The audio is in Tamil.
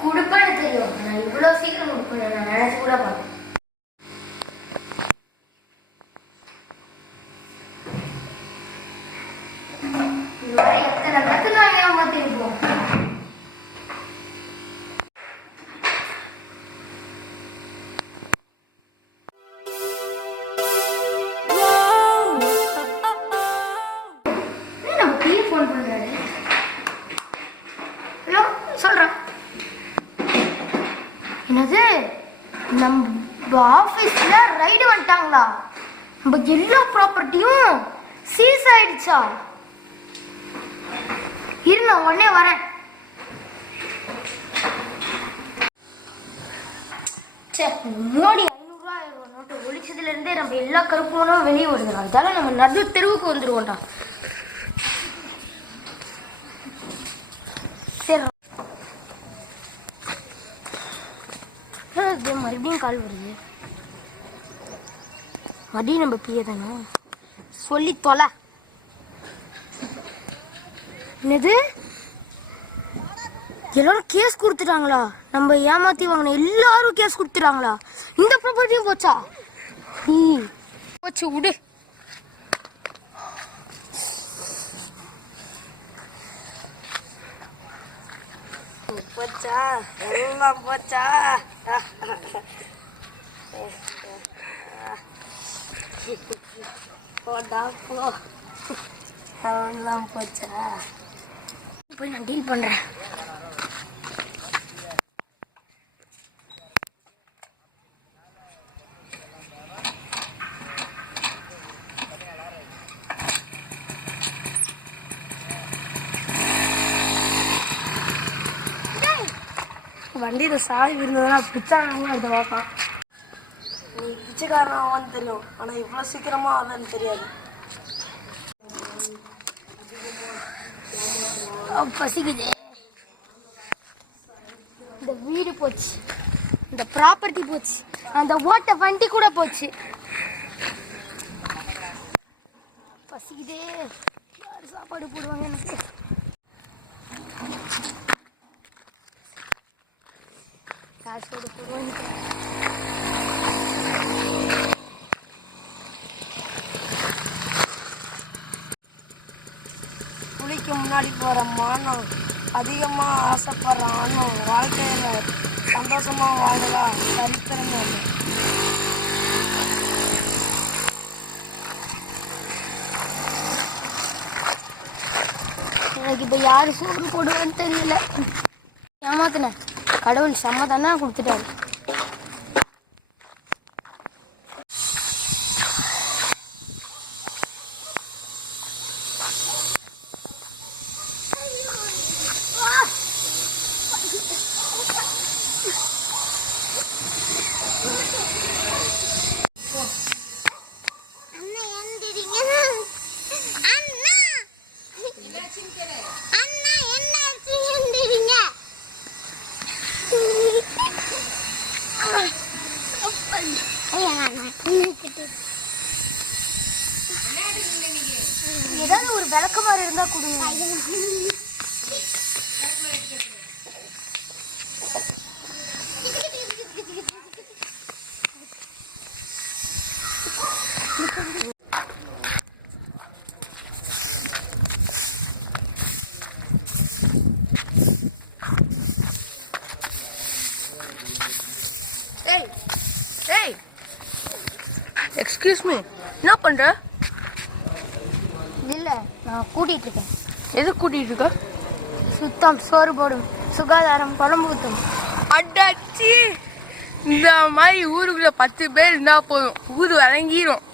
கொடுப்பேன்னு தெரியும். நான் இவ்வளோ சீக்கிரம் கொடுப்பேன் நான் நினைச்சு கூட பார்த்தேன். எத்தனை பேருக்கு நான் ஏமாத்திருப்போம். ஃபோன் பண்றாரு. ஹலோ சொல்றேன். என்னது நம்ம ஆஃபீஸ்ல ரைடு வந்துட்டாங்களா? நம்ம எல்லா ப்ராப்பர்ட்டியும் சீஸ் ஆயிடுச்சா? இரு நான் உடனே வரேன். மோடி 500 நோட்டு ஒழிச்சதுல இருந்தே நம்ம எல்லா கருப்போனும் வெளியே வருதுடா. இதால நம்ம நடு தெருவுக்கு வந்துருவோம்டா. சரி மறுபடியும் கால் வருது. மறுபடியும் நம்ம பிஏ தானே சொல்லி தொலை. என்னது எல்லாரும் கேஸ் கொடுத்துட்டாங்களா? நம்ம ஏமாத்தி வாங்கின எல்லாரும் கேஸ் கொடுத்துட்டாங்களா? இந்த ப்ராப்பர்ட்டியும் போச்சா? போச்சு விடு. போச்சா எல்லாம் போச்சா? போடா போ. எல்லாம் போச்சா? போய் நான் டீல் பண்றேன். வண்டியில் சாவி இருந்ததுன்னா பிச்சைக்காரங்க இதை பார்ப்பான். நீ பிச்சைக்காரனாவான்னு தெரியும், ஆனால் இவ்வளோ சீக்கிரமா ஆகுதுன்னு தெரியாது. பசிக்குது. இந்த வீடு போச்சு, இந்த ப்ராப்பர்ட்டி போச்சு, அந்த ஓட்ட வண்டி கூட போச்சு. பசிக்குதே. யார் சாப்பாடு போடுவாங்க எனக்கு? காசோடு போடுவாங்க. புளிக்கு முன்னாடி போகிற மானம், அதிகமாக ஆசைப்படுற ஆணும் வாழ்க்கையில் சந்தோஷமாக வாழலாம். சரித்திரமே இல்லை. எனக்கு இப்போ யார் சோறு போடுவேன்னு தெரியல. ஏமாத்தினேன். கடவுள் சம்மதானா கொடுத்துட்டாரு. ஏதாவது ஒரு விளக்கமாறு இருந்தா கொடுங்க. எக்ஸ்கியூஸ் மீ, என்ன பண்ற? இல்லை, நான் கூட்டிகிட்டு இருக்கேன். எது கூட்டிகிட்டு இருக்க? சுத்தம், சோறு போடும், சுகாதாரம், குழம்பு ஊற்றும். அடாச்சி, இந்த மாதிரி ஊருக்குள்ள 10 பேர் இருந்தால் போதும், ஊர் வழங்கிடும்.